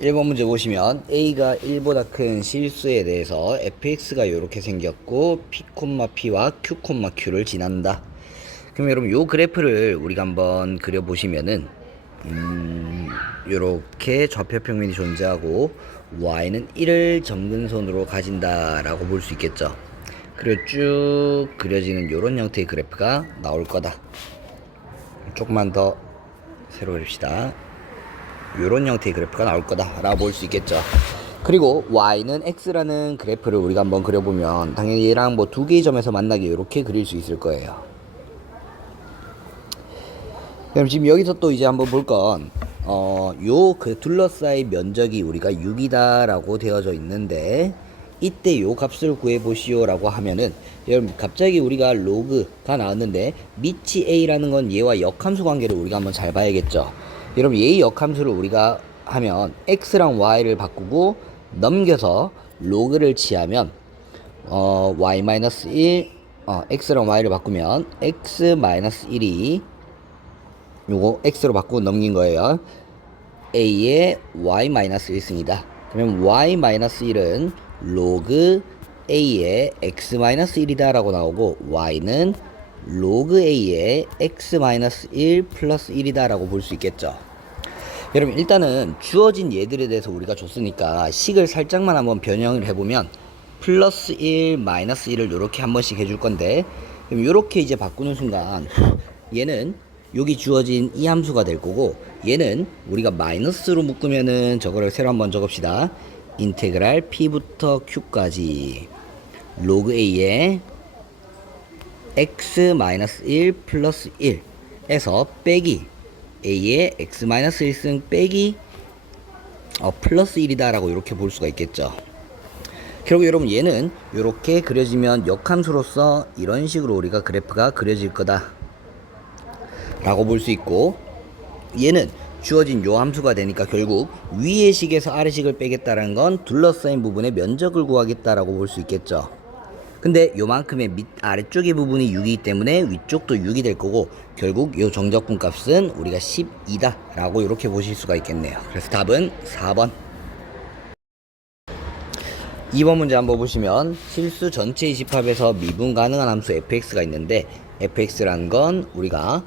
1번 문제 보시면 A가 1보다 큰 실수에 대해서 fx가 이렇게 생겼고 p, p와 q, q를 지난다. 그럼 여러분 요 그래프를 우리가 한번 그려보시면은 요렇게 좌표평면이 존재하고 y는 1을 점근선으로 가진다 라고 볼 수 있겠죠. 그리고 쭉 그려지는 요런 형태의 그래프가 나올 거다. 조금만 더 새로 그립시다. 이런 형태의 그래프가 나올 거다 라고 볼 수 있겠죠. 그리고 y는 x라는 그래프를 우리가 한번 그려보면 당연히 얘랑 뭐 두 개의 점에서 만나게 이렇게 그릴 수 있을 거예요. 그럼 지금 여기서 또 이제 한번 볼 건 요 그 둘러싸인 면적이 우리가 6이다 라고 되어져 있는데, 이때 요 값을 구해보시오 라고 하면은, 여러분 갑자기 우리가 로그가 나왔는데 미치 a라는 건 얘와 역함수 관계를 우리가 한번 잘 봐야겠죠. 여러분 얘의 역함수를 우리가 하면 x랑 y를 바꾸고 넘겨서 로그를 취하면 y-1 x랑 y를 바꾸면 x-1이 요거 x로 바꾸고 넘긴 거예요. a의 y-1승이다. 그러면 y-1은 로그 a의 x-1이다 라고 나오고, y는 로그 a의 x-1 플러스 1이다 라고 볼 수 있겠죠. 여러분 일단은 주어진 얘들에 대해서 우리가 줬으니까 식을 살짝만 한번 변형을 해보면 플러스 1, 마이너스 1을 이렇게 한 번씩 해줄 건데, 그럼 이렇게 이제 바꾸는 순간 얘는 여기 주어진 이 함수가 될 거고, 얘는 우리가 마이너스로 묶으면은 저거를 새로 한번 적읍시다. 인테그랄 p부터 q까지 로그 a의 x-1 플러스 1에서 빼기 a의 x-1승 빼기 플러스 1이다 라고 이렇게 볼 수가 있겠죠. 결국 여러분 얘는 이렇게 그려지면 역함수로서 이런 식으로 우리가 그래프가 그려질 거다 라고 볼 수 있고, 얘는 주어진 요 함수가 되니까 결국 위의 식에서 아래 식을 빼겠다라는 건 둘러싸인 부분의 면적을 구하겠다라고 볼 수 있겠죠. 근데 요만큼의 아래쪽의 부분이 6이기 때문에 위쪽도 6이 될 거고, 결국 요 정적분 값은 우리가 12다 라고 이렇게 보실 수가 있겠네요. 그래서 답은 4번. 2번 문제 한번 보시면 실수 전체의 집합에서 미분 가능한 함수 fx가 있는데, fx라는 건 우리가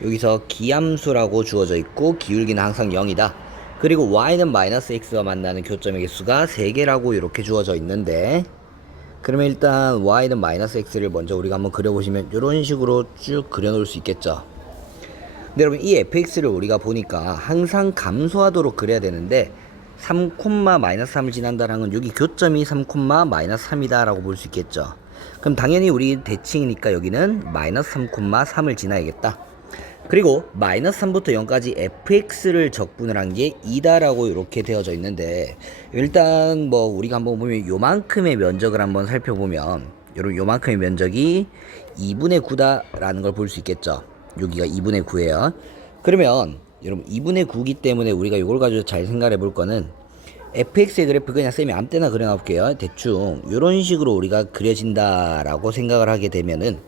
여기서 기함수라고 주어져 있고 기울기는 항상 0이다. 그리고 y는 마이너스 x와 만나는 교점의 개수가 3개라고 이렇게 주어져 있는데, 그러면 일단 y는 마이너스 x를 먼저 우리가 한번 그려보시면 이런 식으로 쭉 그려놓을 수 있겠죠. 근데 여러분 이 fx를 우리가 보니까 항상 감소하도록 그려야 되는데, 3, 마이너스 3을 지난다는 건 여기 교점이 3, 마이너스 3이다 라고 볼 수 있겠죠. 그럼 당연히 우리 대칭이니까 여기는 마이너스 3, 3을 지나야겠다. 그리고 마이너스 3부터 0까지 fx를 적분을 한 게 2다 라고 이렇게 되어져 있는데, 일단 뭐 우리가 한번 보면 요만큼의 면적을 한번 살펴보면 여러분 요만큼의 면적이 2분의 9다 라는 걸 볼 수 있겠죠. 여기가 2분의 9예요 그러면 여러분 2분의 9기 때문에 우리가 이걸 가지고 잘 생각해 볼 거는, fx의 그래프 그냥 쌤이 아무 때나 그려 놓을게요. 대충 이런 식으로 우리가 그려진다 라고 생각을 하게 되면은,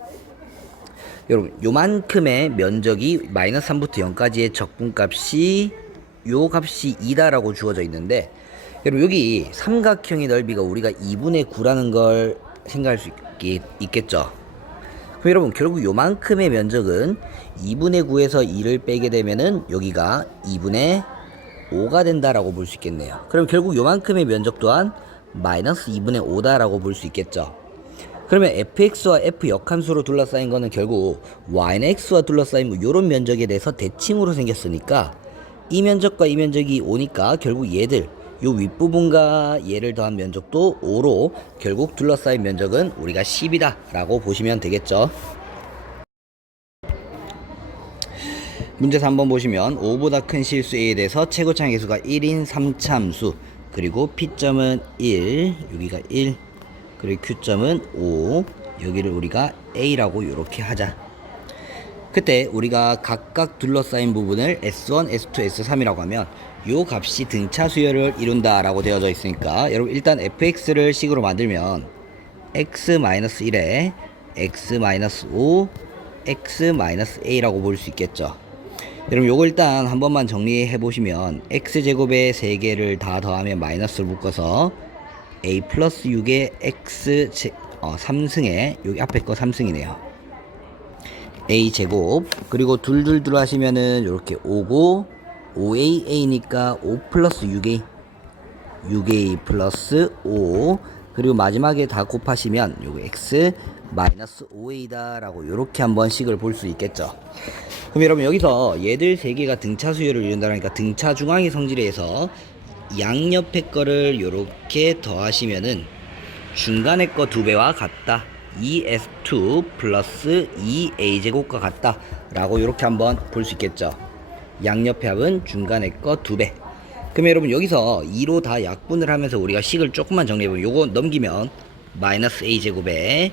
여러분 요만큼의 면적이 마이너스 3부터 0까지의 적분값이 요 값이 2다 라고 주어져 있는데, 여러분 여기 삼각형의 넓이가 우리가 2분의 9라는 걸 생각할 수 있겠죠. 그럼 여러분 결국 요만큼의 면적은 2분의 9에서 2를 빼게 되면은 여기가 2분의 5가 된다라고 볼 수 있겠네요. 그럼 결국 요만큼의 면적 또한 마이너스 2분의 5다 라고 볼 수 있겠죠. 그러면 fx와 f 역함수로 둘러싸인 거는 결국 y는 x와 둘러싸인 뭐 요런 면적에 대해서 대칭으로 생겼으니까, 이 면적과 이 면적이 5니까 결국 얘들 요 윗부분과 얘를 더한 면적도 5로 결국 둘러싸인 면적은 우리가 10이다 라고 보시면 되겠죠. 문제 3번 보시면 5보다 큰 실수 a에 대해서 최고차의 개수가 1인 3차함수, 그리고 p점은 1, 여기가 1, 그리고 q점은 5, 여기를 우리가 a라고 이렇게 하자. 그때 우리가 각각 둘러싸인 부분을 S1, S2, S3이라고 하면 요 값이 등차 수열을 이룬다 라고 되어져 있으니까, 여러분 일단 fx를 식으로 만들면 x-1에 x-5, x-a라고 볼 수 있겠죠. 여러분 요거 일단 한 번만 정리해 보시면 x제곱에 3개를 다 더하면 마이너스를 묶어서 a 플러스 6의 x 3승에 여기 앞에 거 3승이네요. a 제곱 그리고 둘둘둘 하시면은 요렇게 5고 5a니까 5 플러스 6a 플러스 5 그리고 마지막에 다 곱하시면 요거 x 마이너스 5a다 라고 요렇게 한번 식을 볼 수 있겠죠. 그럼 여러분 여기서 얘들 3개가 등차 수열을 이룬다니까 등차 중앙의 성질에서 양옆에 거를 요렇게 더하시면은 중간에 거 2배와 같다. 2s2 플러스 2a제곱과 같다 라고 요렇게 한번 볼 수 있겠죠. 양옆의 합은 중간에 거 2배. 그럼 여러분 여기서 2로 다 약분을 하면서 우리가 식을 조금만 정리해보면 요거 넘기면 마이너스 a제곱에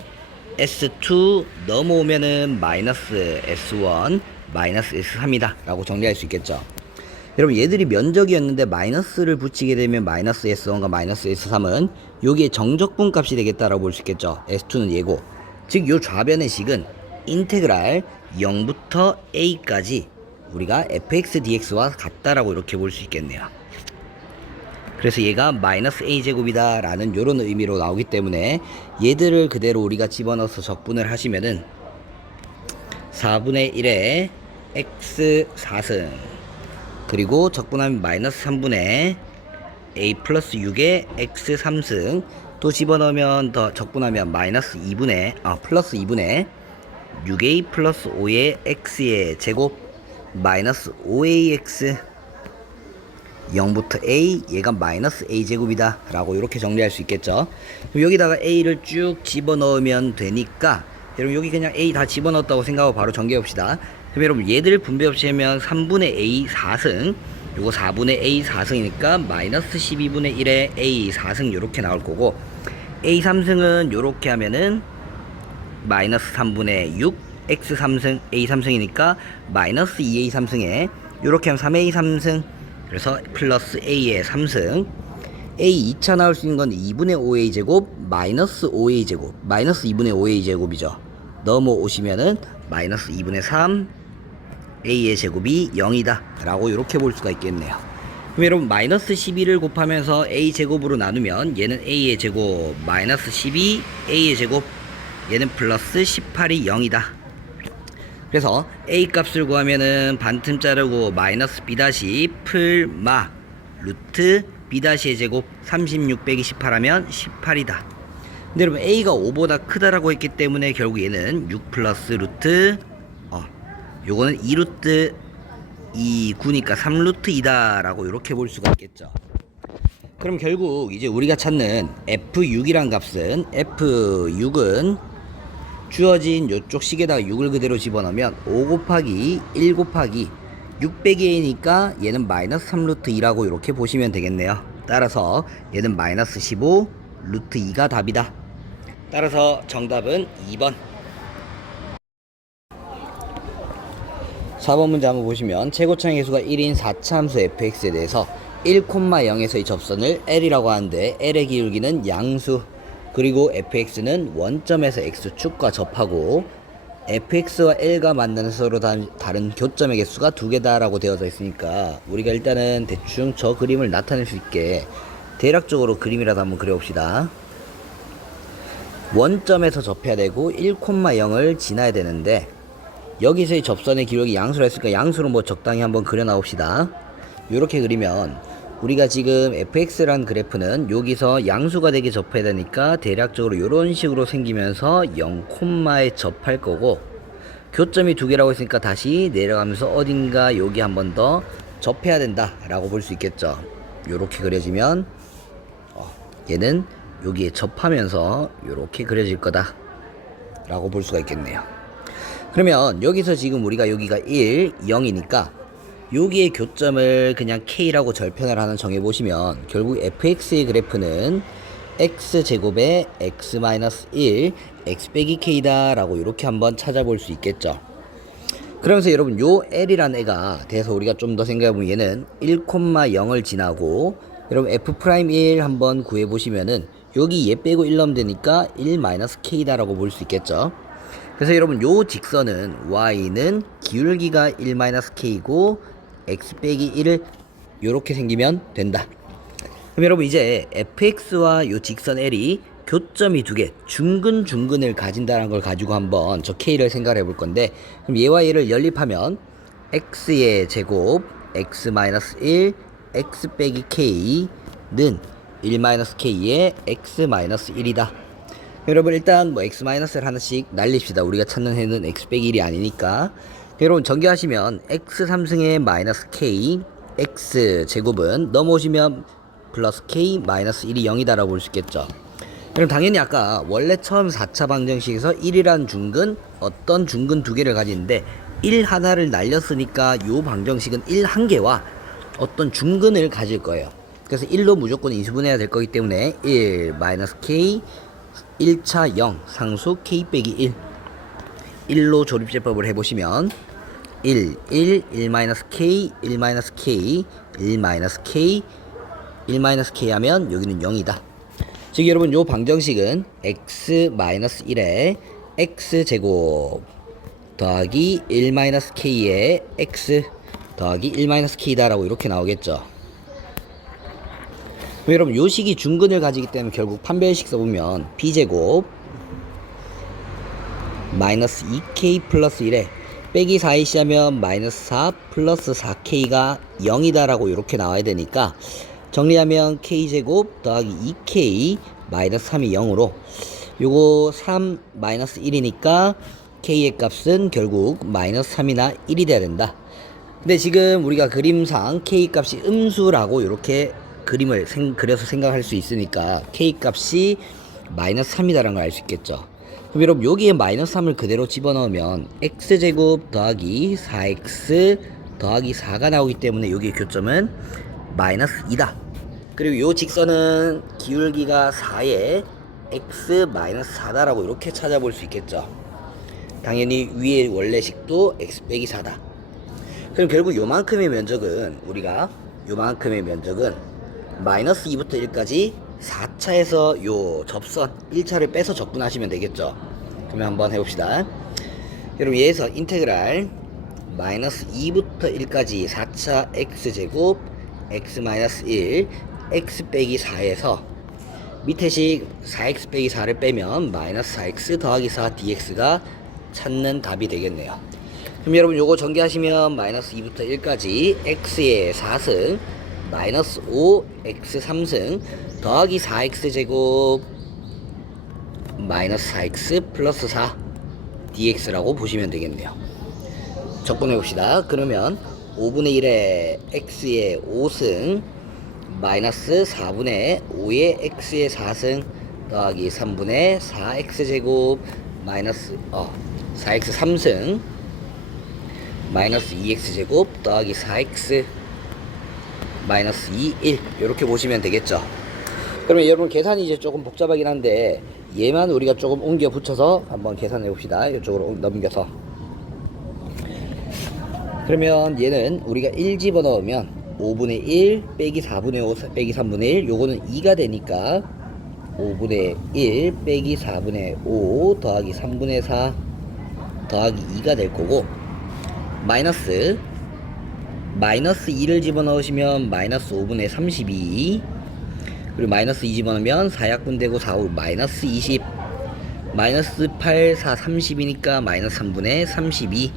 s2 넘어오면은 마이너스 s1 마이너스 s3이다 라고 정리할 수 있겠죠. 여러분 얘들이 면적이었는데 마이너스를 붙이게 되면 마이너스 s1과 마이너스 s3은 여기에 정적분 값이 되겠다라고 볼 수 있겠죠. s2는 얘고 즉 요 좌변의 식은 인테그랄 0부터 a까지 우리가 fx dx와 같다라고 이렇게 볼 수 있겠네요. 그래서 얘가 마이너스 a제곱이다 라는 요런 의미로 나오기 때문에 얘들을 그대로 우리가 집어넣어서 적분을 하시면은 4분의 1에 x 4승 그리고 적분하면 마이너스 3분의 a 플러스 6에 x 3승 또 집어넣으면 더 적분하면 마이너스 2분의 플러스 2분의 6a 플러스 5의 x의 제곱 마이너스 5ax 0부터 a 얘가 마이너스 a제곱이다 라고 이렇게 정리할 수 있겠죠. 그럼 여기다가 a를 쭉 집어넣으면 되니까 여러분 여기 그냥 a 다 집어넣었다고 생각하고 바로 전개해 봅시다. 그럼 여러분 얘들 분배 없이 하면 3분의 a 4승 요거 4분의 a 4승이니까 마이너스 12분의 1에 a 4승 요렇게 나올 거고 a 3승은 요렇게 하면은 마이너스 3분의 6 x 3승 a 3승이니까 마이너스 2a 3승에 요렇게 하면 3a 3승 그래서 플러스 a의 3승 a 2차 나올 수 있는 건 2분의 5a 제곱 마이너스 5a 제곱 마이너스 2분의 5a 제곱이죠. 넘어오시면은 마이너스 2분의 3 a의 제곱이 0이다 라고 이렇게 볼 수가 있겠네요. 그럼 여러분 마이너스 12를 곱하면서 a 제곱으로 나누면 얘는 a의 제곱 마이너스 12 a의 제곱 얘는 플러스 18이 0이다. 그래서 a 값을 구하면은 반틈 자르고 마이너스 b 다시 풀마 루트 b 다시의 제곱 36 빼기 18 하면 18이다. 근데 여러분 a가 5보다 크다라고 했기 때문에 결국 얘는 6 플러스 루트 요거는 2루트 2 9니까 3루트 2다 라고 이렇게 볼 수가 있겠죠. 그럼 결국 이제 우리가 찾는 f6이란 값은 f6은 주어진 요쪽 식에다가 6을 그대로 집어넣으면 5 곱하기 1 곱하기 6 빼기 a니까 얘는 마이너스 3루트 2라고 이렇게 보시면 되겠네요. 따라서 얘는 마이너스 15 루트 2가 답이다. 따라서 정답은 2번. 4번 문제 한번 보시면 최고차의 계수가 1인 4차 함수 fx에 대해서 1,0에서의 접선을 L이라고 하는데 L의 기울기는 양수 그리고 fx는 원점에서 x축과 접하고 fx와 L가 만나는 서로 다른 교점의 개수가 2개다 라고 되어져 있으니까 우리가 일단은 대충 저 그림을 나타낼 수 있게 대략적으로 그림이라도 한번 그려봅시다. 원점에서 접해야 되고 1,0을 지나야 되는데 여기서의 접선의 기울기 양수라 했으니까 양수로 뭐 적당히 한번 그려 나옵시다. 이렇게 그리면 우리가 지금 fx란 그래프는 여기서 양수가 되게 접해야 되니까 대략적으로 이런 식으로 생기면서 0,에 접할 거고 교점이 2개라고 했으니까 다시 내려가면서 어딘가 여기 한 번 더 접해야 된다 라고 볼 수 있겠죠. 이렇게 그려지면 얘는 여기에 접하면서 이렇게 그려질 거다 라고 볼 수가 있겠네요. 그러면 여기서 지금 우리가 여기가 1, 0이니까 여기의 교점을 그냥 K라고 절편을 하나 정해보시면 결국 fx의 그래프는 x제곱에 x-1 x 빼기 k다 라고 이렇게 한번 찾아볼 수 있겠죠. 그러면서 여러분 요 L이라는 애가 돼서 우리가 좀 더 생각해보면 얘는 1,0을 지나고 여러분 f'1 한번 구해보시면은 여기 얘 빼고 1 넣으면 되니까 1-k다 라고 볼 수 있겠죠. 그래서 여러분 요 직선은 y는 기울기가 1-k이고 x 빼기 1을 요렇게 생기면 된다. 그럼 여러분 이제 fx와 요 직선 l이 교점이 두 개, 중근을 가진다는 걸 가지고 한번 저 k를 생각해 볼 건데, 그럼 얘와 얘를 연립하면 x의 제곱 x-1 x 빼기 k는 1-k의 x-1이다. 여러분 일단 뭐 x-를 하나씩 날립시다. 우리가 찾는 해는 x 빼기 1이 아니니까. 여러분 전개하시면 x 3승의 마이너스 k x 제곱은 넘어오시면 플러스 k 마이너스 1이 0이다 라고 볼 수 있겠죠. 그럼 당연히 아까 원래 처음 4차 방정식에서 1이란 중근, 어떤 중근 두 개를 가지는데 1 하나를 날렸으니까 요 방정식은 1 한 개와 어떤 중근을 가질 거예요. 그래서 1로 무조건 인수분해야 될 거기 때문에 1 마이너스 k 1차 0 상수 k 빼기 1로 조립제법을 해보시면 1 1-k 1-k 1-k 1-k 하면 여기는 0이다. 즉 여러분 요 방정식은 x-1에 x제곱 더하기 1-k의 x 더하기 1-k다 라고 이렇게 나오겠죠. 여러분 요 식이 중근을 가지기 때문에 결국 판별식 써보면 b제곱 마이너스 2k 플러스 1에 빼기 4ac 하면 마이너스 4 플러스 4k가 0이다 라고 이렇게 나와야 되니까 정리하면 k제곱 더하기 2k 마이너스 3이 0으로 요거 3 마이너스 1이니까 k의 값은 결국 마이너스 3이나 1이 돼야 된다. 근데 지금 우리가 그림상 k 값이 음수라고 이렇게 그림을 그려서 생각할 수 있으니까 k 값이 마이너스 3이다라는 걸 알 수 있겠죠. 그럼 여러분 여기에 마이너스 3을 그대로 집어넣으면 x제곱 더하기 4x 더하기 4가 나오기 때문에 여기의 교점은 마이너스 2다. 그리고 요 직선은 기울기가 4에 x 마이너스 4다 라고 이렇게 찾아볼 수 있겠죠. 당연히 위에 원래식도 x 빼기 4다. 그럼 결국 요만큼의 면적은 우리가 요만큼의 면적은 마이너스 2부터 1까지 4차에서 요 접선 1차를 빼서 접근하시면 되겠죠. 그러면 한번 해봅시다. 여러분 얘에서 인테그랄 마이너스 2부터 1까지 4차 x제곱 x 마이너스 1 x 빼기 4에서 밑에식 4x 빼기 4를 빼면 마이너스 4x 더하기 4 dx가 찾는 답이 되겠네요. 그럼 여러분 요거 전개하시면 마이너스 2부터 1까지 x의 4승 마이너스 5 x 3승 더하기 4x 제곱 마이너스 4x 플러스 4 dx라고 보시면 되겠네요. 적분해 봅시다. 그러면 5분의 1의 x의 5승 마이너스 4분의 5의 x의 4승 더하기 3분의 4x 제곱 마이너스 4x 3승 마이너스 2x 제곱 더하기 4x 마이너스 2, 1 이렇게 보시면 되겠죠. 그러면 여러분 계산이 이제 조금 복잡하긴 한데 얘만 우리가 조금 옮겨 붙여서 한번 계산해 봅시다. 이쪽으로 넘겨서. 그러면 얘는 우리가 1 집어넣으면 5분의 1 빼기 4분의 5 빼기 3분의 1 요거는 2가 되니까 5분의 1 빼기 4분의 5 더하기 3분의 4 더하기 2가 될 거고 마이너스 2를 집어넣으시면 마이너스 5분의 32 그리고 마이너스 2 집어넣으면 4약분 되고 4, 5 마이너스 20 마이너스 8, 4, 30이니까 마이너스 3분의 32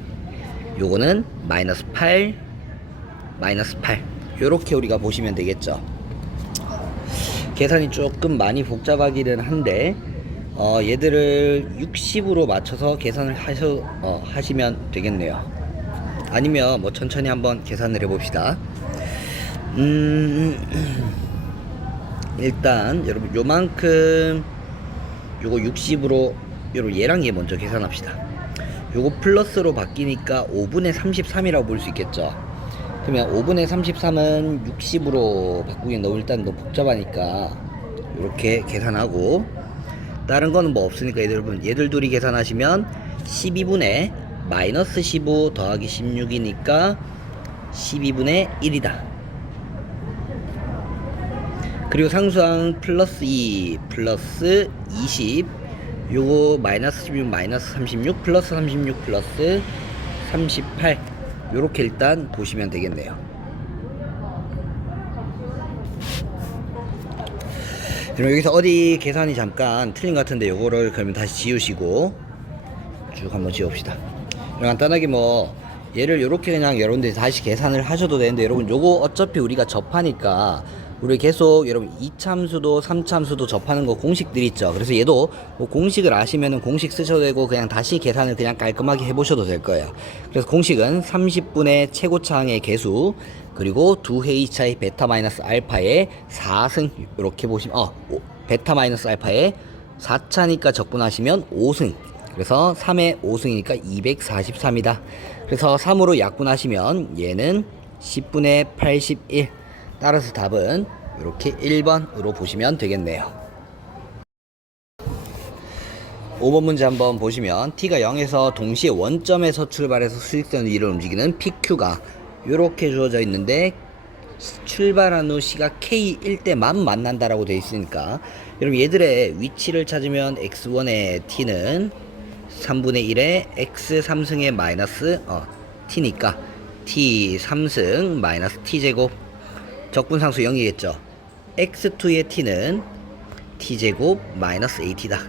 요거는 마이너스 8 요렇게 우리가 보시면 되겠죠. 계산이 조금 많이 복잡하기는 한데 얘들을 60으로 맞춰서 계산을 하시면 되겠네요. 아니면 뭐 천천히 한번 계산을 해봅시다. 일단 여러분 요만큼 요거 60으로 여러분 얘랑 얘 먼저 계산합시다. 요거 플러스로 바뀌니까 5분의 33이라고 볼 수 있겠죠. 그러면 5분의 33은 60으로 바꾸긴 너무 일단 너무 복잡하니까 이렇게 계산하고 다른 거는 뭐 없으니까 얘들 둘이 계산하시면 12분의 마이너스 15 더하기 16이니까 12분의 1이다. 그리고 상수항 플러스 2 플러스 20 요거 마이너스 16 마이너스 36 플러스 36 플러스 38 요렇게 일단 보시면 되겠네요. 그럼 여기서 어디 계산이 잠깐 틀린 것 같은데 요거를 그러면 다시 지우시고 쭉 한번 지웁시다. 간단하게 뭐 얘를 요렇게 그냥 여러분들이 다시 계산을 하셔도 되는데, 여러분 요거 어차피 우리가 접하니까 우리 계속 여러분 2참수도 3참수도 접하는 거 공식들 있죠. 그래서 얘도 뭐 공식을 아시면은 공식 쓰셔도 되고 그냥 다시 계산을 그냥 깔끔하게 해보셔도 될 거예요. 그래서 공식은 30분의 최고차항의 개수 그리고 두 회의차의 베타 마이너스 알파의 4승 이렇게 보시면 베타 마이너스 알파의 4차니까 적분하시면 5승, 그래서 3의 5승이니까 243이다. 그래서 3으로 약분하시면 얘는 10분의 81. 따라서 답은 이렇게 1번으로 보시면 되겠네요. 5번 문제 한번 보시면 t가 0에서 동시에 원점에서 출발해서 수직선 위를 움직이는 PQ가 이렇게 주어져 있는데 출발한 후 시각 K일 때만 만난다라고 되어 있으니까 여러분 얘들의 위치를 찾으면 x1의 t는 3분의 1의 x 3승의 마이너스 t니까 t 3승 마이너스 t제곱, 적분상수 0이겠죠. x2의 t는 t제곱 마이너스 at다.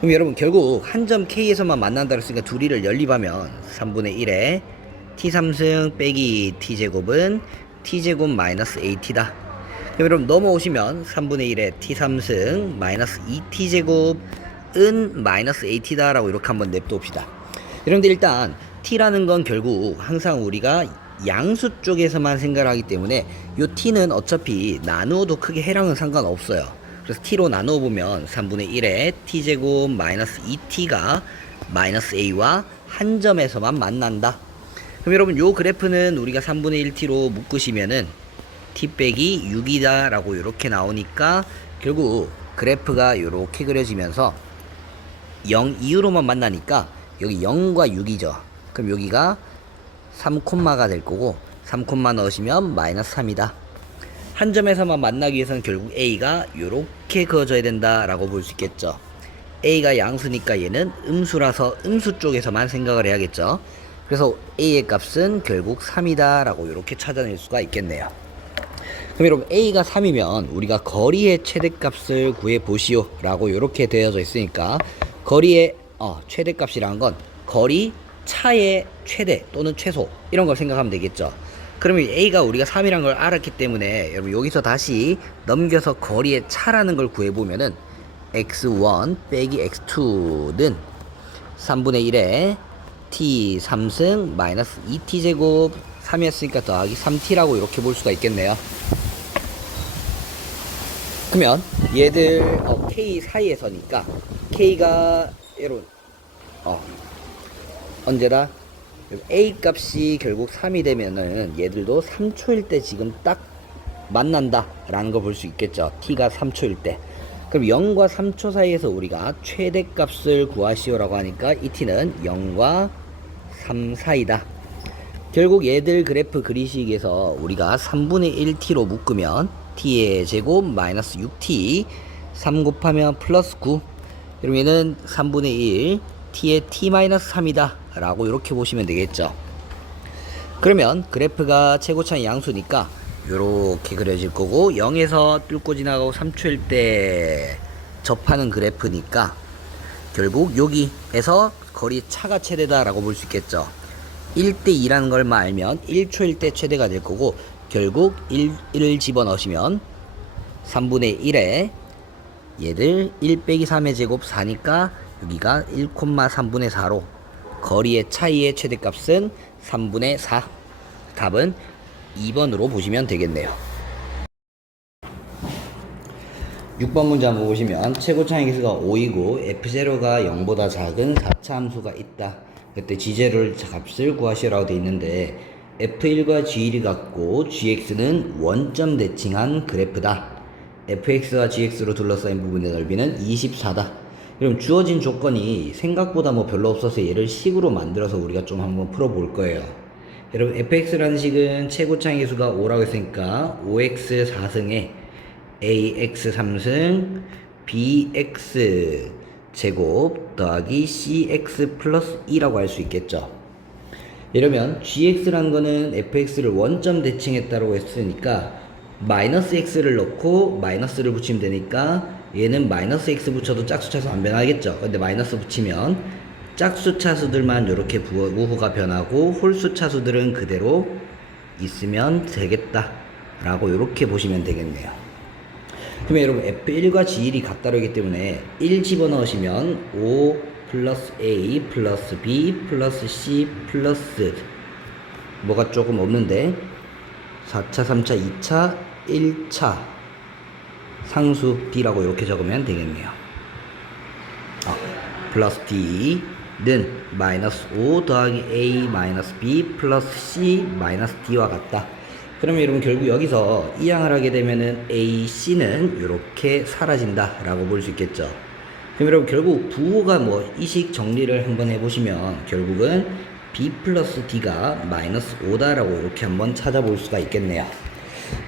그럼 여러분 결국 한 점 K에서만 만난다 그랬으니까 둘이를 연립하면 3분의 1의 t 3승 빼기 t제곱은 t제곱 마이너스 at다. 그럼 여러분 넘어오시면 3분의 1의 t 3승 마이너스 2t제곱은 마이너스 at다 라고 이렇게 한번 냅둡시다. 여러분들 일단 t라는 건 결국 항상 우리가 양수 쪽에서만 생각을 하기 때문에 요 t는 어차피 나누어도 크게 해랑은 상관없어요. 그래서 t로 나누어 보면 3분의 1의 t제곱 마이너스 2t가 마이너스 a와 한 점에서만 만난다. 그럼 여러분 요 그래프는 우리가 3분의 1t로 묶으시면은 t 빼기 6이다 라고 이렇게 나오니까 결국 그래프가 이렇게 그려지면서 0 이후로만 만나니까 여기 0과 6이죠. 그럼 여기가 3콤마가 될 거고 3콤마 넣으시면 마이너스 3이다. 한 점에서만 만나기 위해서는 결국 A가 이렇게 그어져야 된다라고 볼 수 있겠죠. A가 양수니까 얘는 음수라서 음수 쪽에서만 생각을 해야겠죠. 그래서 A의 값은 결국 3이다 라고 이렇게 찾아낼 수가 있겠네요. 그럼 여러분 A가 3이면 우리가 거리의 최대값을 구해보시오 라고 이렇게 되어져 있으니까 거리의 최대값이라는 건 거리 차의 최대 또는 최소 이런 걸 생각하면 되겠죠. 그러면 A가 우리가 3이란 걸 알았기 때문에 여러분 여기서 다시 넘겨서 거리의 차라는 걸 구해보면은 x1 빼기 x2는 3분의 1에 t 3승 마이너스 2t제곱 3이었으니까 더하기 3t라고 이렇게 볼 수가 있겠네요. 그러면 얘들 k 사이에서니까 k가 여러분 언제다? A 값이 결국 3이 되면은 얘들도 3초일 때 지금 딱 만난다 라는 걸 볼 수 있겠죠. t가 3초일 때. 그럼 0과 3초 사이에서 우리가 최대값을 구하시오 라고 하니까 이 t는 0과 3 사이다. 결국 얘들 그래프 그리시기 위해서 우리가 3분의 1t로 묶으면 t의 제곱 마이너스 6t 3 곱하면 플러스 9. 그럼 얘는 3분의 1 t의 t 마이너스 3이다 라고 이렇게 보시면 되겠죠. 그러면 그래프가 최고차의 양수니까 이렇게 그려질 거고 0에서 뚫고 지나가고 3초일 때 접하는 그래프니까 결국 여기에서 거리 차가 최대다 라고 볼 수 있겠죠. 1대 2라는 걸만 알면 1초일 때 최대가 될 거고 결국 1을 집어넣으시면 3분의 1에 얘들 1 빼기 3의 제곱 4니까 여기가 1,3분의 4로 거리의 차이의 최대값은 3분의 4. 답은 2번으로 보시면 되겠네요. 6번 문제 한번 보시면 최고차의 개수가 5이고 f0가 0보다 작은 4차 함수가 있다. 그때 g0를 값을 구하시라고 되어 있는데 f1과 g1이 같고 gx는 원점 대칭한 그래프다. fx와 gx로 둘러싸인 부분의 넓이는 24다. 그럼 주어진 조건이 생각보다 뭐 별로 없어서 얘를 식으로 만들어서 우리가 좀 한번 풀어볼 거예요. 여러분 fx라는 식은 최고차의 개수가 5라고 했으니까 5x 4승에 ax 3승 bx 제곱 더하기 cx 플러스 2라고 할 수 있겠죠. 이러면 gx라는 거는 fx를 원점 대칭했다고 했으니까 마이너스 x를 넣고 마이너스를 붙이면 되니까 얘는 마이너스 x 붙여도 짝수 차수 안 변하겠죠. 근데 마이너스 붙이면 짝수 차수들만 이렇게 우호가 변하고 홀수 차수들은 그대로 있으면 되겠다 라고 이렇게 보시면 되겠네요. 그러면 여러분 f1과 g1이 같다르기 때문에 1 집어넣으시면 5 플러스 a 플러스 b 플러스 c 플러스 뭐가 조금 없는데 4차 3차 2차 1차 상수 d라고 이렇게 적으면 되겠네요. 플러스 d는 마이너스 5 더하기 a 마이너스 b 플러스 c 마이너스 d와 같다. 그러면 여러분 결국 여기서 이항을 하게 되면은 a, c는 이렇게 사라진다 라고 볼 수 있겠죠. 그럼 여러분 결국 부호가 뭐 이식 정리를 한번 해보시면 결국은 b 플러스 d가 마이너스 5다 라고 이렇게 한번 찾아볼 수가 있겠네요.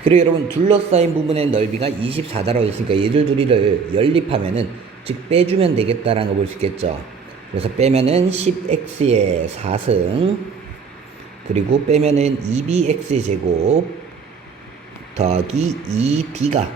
그리고 여러분 둘러싸인 부분의 넓이가 24다라고 했으니까 얘들 둘이를 연립하면은 즉 빼주면 되겠다라는 거 볼 수 있겠죠. 그래서 빼면은 10x의 4승 그리고 빼면은 2bx 제곱 더하기 2d가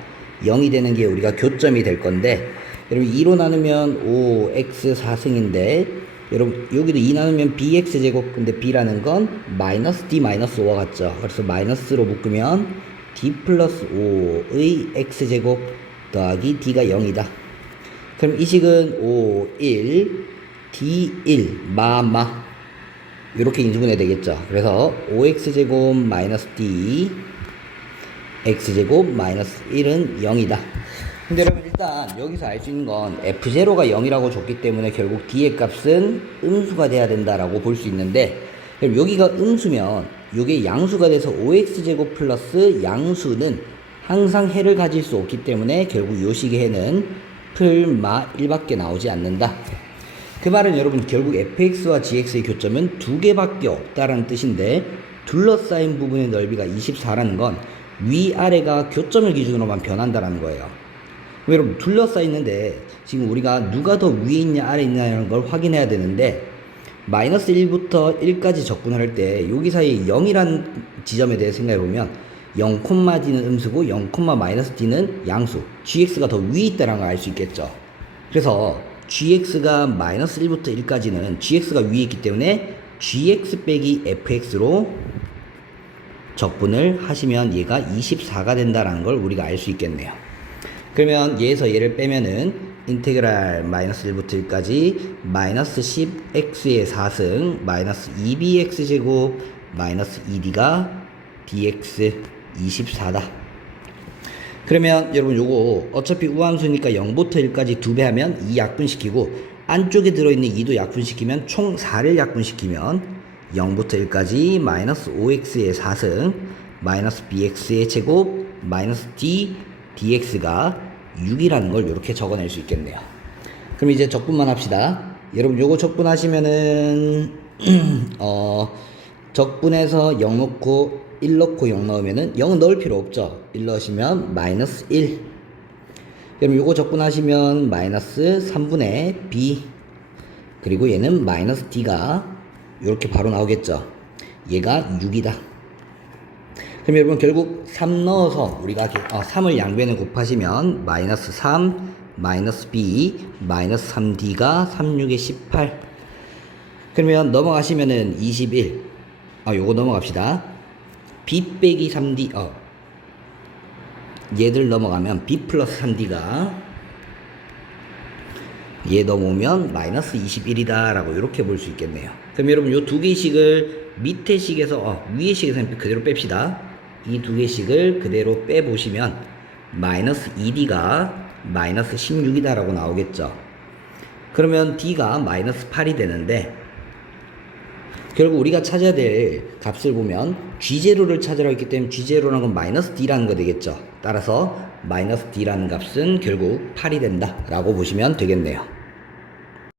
0이 되는 게 우리가 교점이 될 건데 여러분 2로 나누면 5x 4승인데 여러분 여기도 2 나누면 bx 제곱 근데 b라는 건 마이너스 d 마이너스 5와 같죠. 그래서 마이너스로 묶으면 d 플러스 5의 x 제곱 더하기 d가 0이다. 그럼 이 식은 5, 1, d 1, 마마 이렇게 인수분해 되겠죠. 그래서 5x 제곱 마이너스 d x 제곱 마이너스 1은 0이다. 근데 여러분 일단 여기서 알 수 있는 건 f0가 0이라고 줬기 때문에 결국 d의 값은 음수가 돼야 된다라고 볼 수 있는데 그럼 여기가 음수면 이게 양수가 돼서 5x 제곱 플러스 양수는 항상 해를 가질 수 없기 때문에 결국 요 식의 해는 풀마 1밖에 나오지 않는다. 그 말은 여러분 결국 fx와 gx의 교점은 두 개밖에 없다라는 뜻인데 둘러싸인 부분의 넓이가 24라는 건 위아래가 교점을 기준으로만 변한다라는 거예요. 여러분 둘러싸있는데 지금 우리가 누가 더 위에 있냐 아래 있냐는 걸 확인해야 되는데 마이너스 1부터 1까지 접근할 때 여기 사이에 0이라는 지점에 대해 생각해보면 0,d는 음수고 0, 마이너스 d는 양수 gx가 더 위에 있다는 걸 알 수 있겠죠. 그래서 gx가 마이너스 1부터 1까지는 gx가 위에 있기 때문에 gx 빼기 fx로 적분을 하시면 얘가 24가 된다는 걸 우리가 알 수 있겠네요. 그러면 얘에서 얘를 빼면은 인테그랄 마이너스 1부터 1까지 마이너스 10x의 4승 마이너스 2bx 제곱 마이너스 2d가 dx 24다. 그러면 여러분 요거 어차피 우함수니까 0부터 1까지 2배 하면 2 약분시키고 안쪽에 들어있는 2도 약분시키면 총 4를 약분시키면 0부터 1까지 마이너스 5x의 4승 마이너스 bx의 제곱 마이너스 d dx가 6이라는 걸 이렇게 적어낼 수 있겠네요. 그럼 이제 적분만 합시다. 여러분 요거 적분하시면은 적분해서 0 넣고 1 넣고 0 넣으면은 0은 넣을 필요 없죠. 1 넣으시면 마이너스 1. 그럼 요거 적분하시면 마이너스 3분의 b 그리고 얘는 마이너스 d가 이렇게 바로 나오겠죠. 얘가 6이다. 그럼 여러분 결국 3 넣어서 우리가 3을 양변에 곱하시면 마이너스 3 마이너스 b 마이너스 3d가 3, 6에 18. 그러면 넘어가시면은 21. 요거 넘어갑시다. b 빼기 3d 얘들 넘어가면 b 플러스 3d가 얘 넘어오면 마이너스 21이다 라고 이렇게 볼 수 있겠네요. 그럼 여러분 요 두 개의 식을 밑에 식에서 위에 식에서 그대로 뺍시다. 이 두 개씩을 그대로 빼보시면 마이너스 2d가 마이너스 16이다 라고 나오겠죠. 그러면 d가 마이너스 8이 되는데 결국 우리가 찾아야 될 값을 보면 g0를 찾으라 했기 때문에 g0라는 건 마이너스 d라는 거 되겠죠. 따라서 마이너스 d라는 값은 결국 8이 된다 라고 보시면 되겠네요.